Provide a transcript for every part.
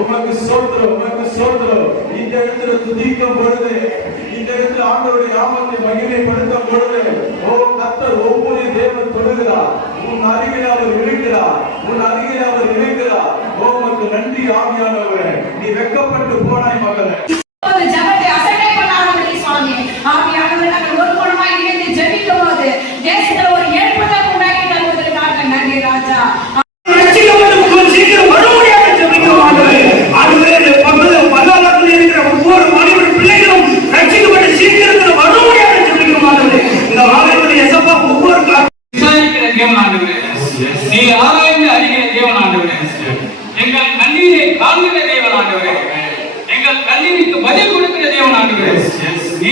உமக்கு சோத்திரம் உமக்கு சோத்திரம். இந்த இடத்துல துதிக்கும் பொழுது இந்த இடத்துல ஆண்டவருடைய நாமத்தை மகிமைப்படுத்தும் பொழுது ஓ கத்தர் ஓ உன் அருகில் அவர் இருக்கிறார். உன் அருகில் அவர் இருக்கிறார். ஓ நன்றி ஆவியானவரே. நீ வெக்கப்பட்டு போனாய் மகளே. தேவன் ஆண்டவரே நீ ஆராய்ந்து அறிகிற தேவன் ஆண்டவரே எங்கள் கண்ணீரை காண்கிற தேவன் ஆண்டவரே எங்கள் கண்ணீருக்கு பதில் கொடுக்கிற தேவன் ஆண்டவரே நீ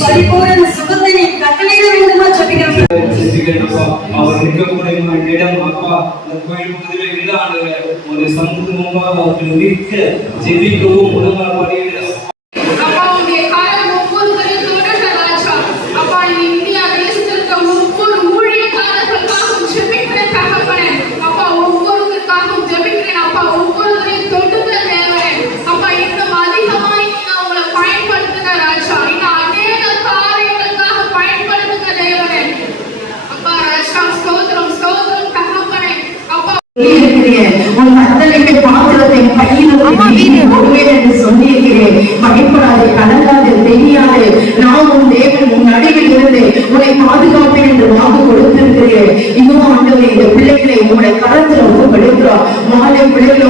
పరిపూర్ణ సుఖతిని కట్టలేని విధంగా చెప్పినప్పుడు അവർക്കൊക്കെ ഇടം ഇതാണ്. ഒരു സമൂഹം അവർക്ക് നിത്യ ജീവിക്കവും ഉടമ്പടിയുടെ உன் கத்தனைக்கு பாத்திரத்தை கையில் சொல்லியிருக்கிறேன். பயப்படாது கலங்காது தெரியாது. நான் உன் தேவன் உன் நடுவில் இருந்து உன்னை பாதுகாப்பேன் என்று வாக்கு கொடுத்திருக்கிறேன். இன்னும் ஆண்டவர் இந்த பிள்ளைகளை உங்களுடைய கரத்தில் ஒப்புக்கொடுக்கிறோம் மாலை பிள்ளைகளை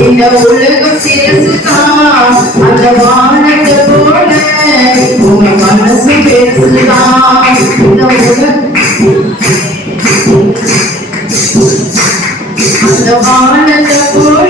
இந்த உலகம் The one and the poor.